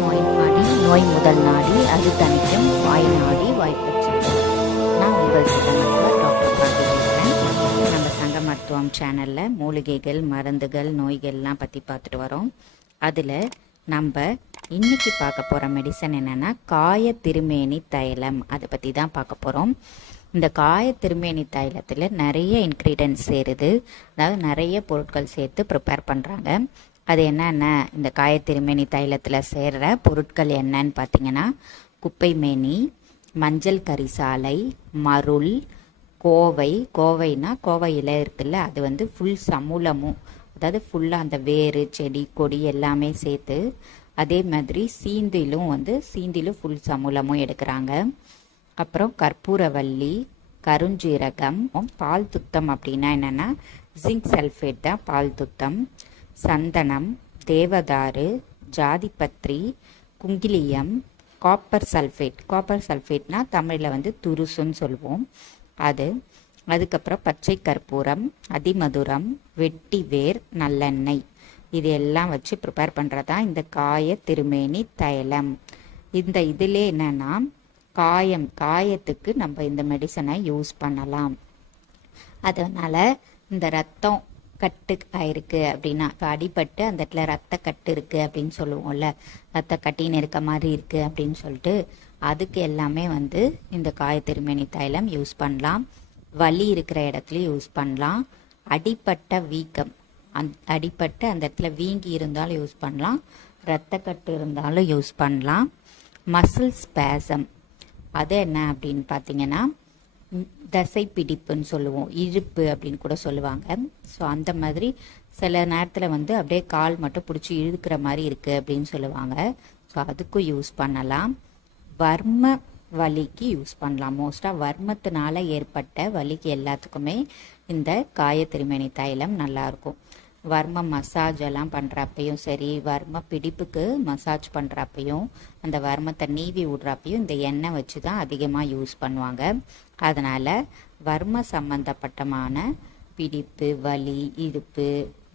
நோய் நாடி நோய் முதல் நாடி அது தணிக்கும் வாய் நாடி வாய்ப்பு நான் உங்கள் சித்த மருத்துவர் டாக்டர் நம்ம சங்க மருத்துவம் சேனலில் மூலிகைகள் மருந்துகள் நோய்கள்லாம் பற்றி பார்த்துட்டு வரோம். அதில் நம்ம இன்னைக்கு பார்க்க போகிற மெடிசன் என்னென்னா காய திருமேனி தைலம். அதை பற்றி தான் பார்க்க போகிறோம் இந்த காய திருமேனி தைலத்தில் நிறைய இன்க்ரீடியன்ஸ் சேருது. அதாவது நிறைய பொருட்கள் சேர்த்து ப்ரிப்பேர் பண்ணுறாங்க அது என்னென்ன? இந்த காயத்திருமேனி தைலத்தில் சேர்கிற பொருட்கள் என்னன்னு பார்த்தீங்கன்னா குப்பைமேனி மஞ்சள் கரிசாலை மருள் கோவை. கோவைனா கோவை இலை இருக்குல்ல அது வந்து ஃபுல் சமூலமும் அதாவது ஃபுல்லாக அந்த வேறு செடி கொடி எல்லாமே சேர்த்து அதே மாதிரி சீந்திலும் வந்து சீந்திலும் ஃபுல் சமூலமும் எடுக்கிறாங்க. அப்புறம் கற்பூரவல்லி கருஞ்சீரகம் பால் துத்தம் அப்படின்னா என்னென்னா ஜிங்க் சல்ஃபேட் தான் பால் துத்தம். சந்தனம் தேவதாரு ஜாதிபத்ரி குங்கிலியம் காப்பர் சல்ஃபேட் காப்பர் சல்ஃபேட்னா தமிழில் வந்து துருசுன்னு சொல்லுவோம். அது அதுக்கப்புறம் பச்சை கற்பூரம் அதிமதுரம் வெட்டி வேர் நல்லெண்ணெய். இது எல்லாம் வச்சு ப்ரிப்பேர் பண்ணுறதா இந்த காய திருமேனி தைலம். இந்த இதிலே என்னென்னா காயம் காயத்துக்கு நம்ம இந்த மெடிசனை யூஸ் பண்ணலாம். அதனால் இந்த ரத்தம் கட்டு ஆயிருக்கு அப்படின்னா இப்போ அடிபட்டு அந்த இடத்துல ரத்த கட்டு இருக்குது அப்படின்னு சொல்லுவோம்ல ரத்த கட்டின்னு இருக்க மாதிரி இருக்குது அப்படின்னு சொல்லிட்டு அதுக்கு எல்லாமே வந்து இந்த காயத்திருமேனி தைலம் யூஸ் பண்ணலாம். வலி இருக்கிற இடத்துலையும் யூஸ் பண்ணலாம். அடிப்பட்ட வீக்கம் அந் அடிப்பட்டு அந்த இடத்துல வீங்கி இருந்தாலும் யூஸ் பண்ணலாம். ரத்த கட்டு இருந்தாலும் யூஸ் பண்ணலாம். மசில் ஸ்பேசம் அது என்ன அப்படின்னு பார்த்தீங்கன்னா தசை பிடிப்புன்னு சொல்லுவோம். இழுப்பு அப்படின்னு கூட சொல்லுவாங்க. ஸோ அந்த மாதிரி சில நேரத்தில் வந்து அப்படியே கால் மட்டும் பிடிச்சி இழுக்கிற மாதிரி இருக்குது அப்படின்னு சொல்லுவாங்க. ஸோ அதுக்கும் யூஸ் பண்ணலாம். வர்ம வலிக்கு யூஸ் பண்ணலாம். மோஸ்ட்டாக வர்மத்தினால ஏற்பட்ட வலிக்கு எல்லாத்துக்குமே இந்த காயத்திருமேனி தைலம் நல்லாயிருக்கும் வர்ம மசாஜ் எல்லாம் பண்ணுறப்பையும் சரி வர்ம பிடிப்புக்கு மசாஜ் பண்ணுறப்பையும் அந்த வர்மத்தை நீவி விடுறப்பையும் இந்த எண்ணெய் வச்சு தான் அதிகமாக யூஸ் பண்ணுவாங்க. அதனால் வர்ம சம்பந்தப்பட்டமான பிடிப்பு வலி இருப்பு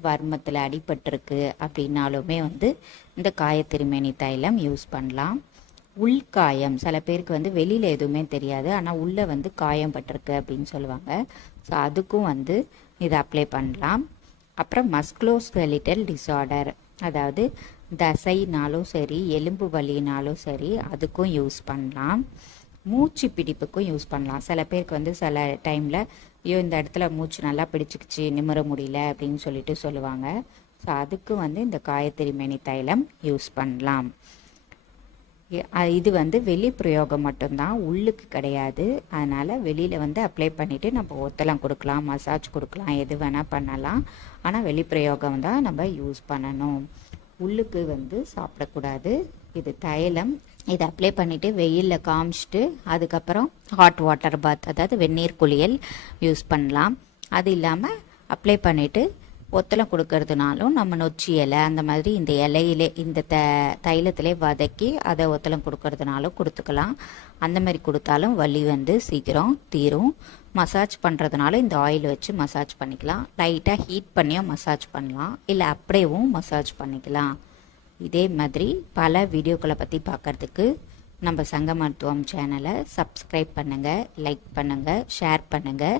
வர்மத்தில் அடிபட்டிருக்கு அப்படின்னாலுமே வந்து இந்த காயத்திருமேனி தைலம் யூஸ் பண்ணலாம். உள்காயம் சில பேருக்கு வந்து வெளியில் எதுவுமே தெரியாது ஆனால் உள்ளே வந்து காயம் பட்டிருக்கு அப்படின்னு சொல்லுவாங்க. ஸோ அதுக்கும் வந்து இதை அப்ளை பண்ணலாம். அப்புறம் மஸ்குலோஸ்கெலிட்டல் டிசார்டர் அதாவது தசைனாலும் சரி எலும்பு வலினாலும் சரி அதுக்கும் யூஸ் பண்ணலாம். மூச்சு பிடிப்புக்கும் யூஸ் பண்ணலாம். சில பேருக்கு வந்து சில டைமில் ஐயோ இந்த இடத்துல மூச்சு நல்லா பிடிச்சிக்கிச்சு நிமிர முடியல அப்படின்னு சொல்லிட்டு சொல்லுவாங்க. ஸோ அதுக்கு வந்து இந்த காயத்திரிமேனி தைலம் யூஸ் பண்ணலாம். இது வந்து வெளி பிரயோகம் மட்டும்தான் உள்ளுக்கு கிடையாது. அதனால் வெளியில் வந்து அப்ளை பண்ணிவிட்டு நம்ம ஒத்தலம் கொடுக்கலாம் மசாஜ் கொடுக்கலாம் எது வேணால் பண்ணலாம். ஆனால் வெளி பிரயோகம் தான் நம்ம யூஸ் பண்ணணும். உள்ளுக்கு வந்து சாப்பிடக்கூடாது. இது தைலம். இதை அப்ளை பண்ணிவிட்டு வெயிலில் காமிச்சிட்டு அதுக்கப்புறம் ஹாட் வாட்டர் பாத் அதாவது வெந்நீர் குளியல் யூஸ் பண்ணலாம். அது இல்லாமல் அப்ளை பண்ணிவிட்டு ஒத்தலம் கொடுக்கறதுனாலும் நம்ம நொச்சி இலை அந்த மாதிரி இந்த இலையிலே இந்த த தைலத்திலே வதக்கி அதை ஒத்தலம் கொடுக்கறதுனாலும் கொடுத்துக்கலாம். அந்த மாதிரி கொடுத்தாலும் வலி வந்து சீக்கிரம் தீரும். மசாஜ் பண்ணுறதுனால இந்த ஆயில் வச்சு மசாஜ் பண்ணிக்கலாம். லைட்டாக ஹீட் பண்ணியும் மசாஜ் பண்ணலாம். இல்லை அப்படியேவும் மசாஜ் பண்ணிக்கலாம். இதே மாதிரி பல வீடியோக்களை பற்றி பார்க்குறதுக்கு நம்ம சங்க மருத்துவம் சேனலை சப்ஸ்கிரைப் பண்ணுங்கள் லைக் பண்ணுங்கள் ஷேர் பண்ணுங்கள்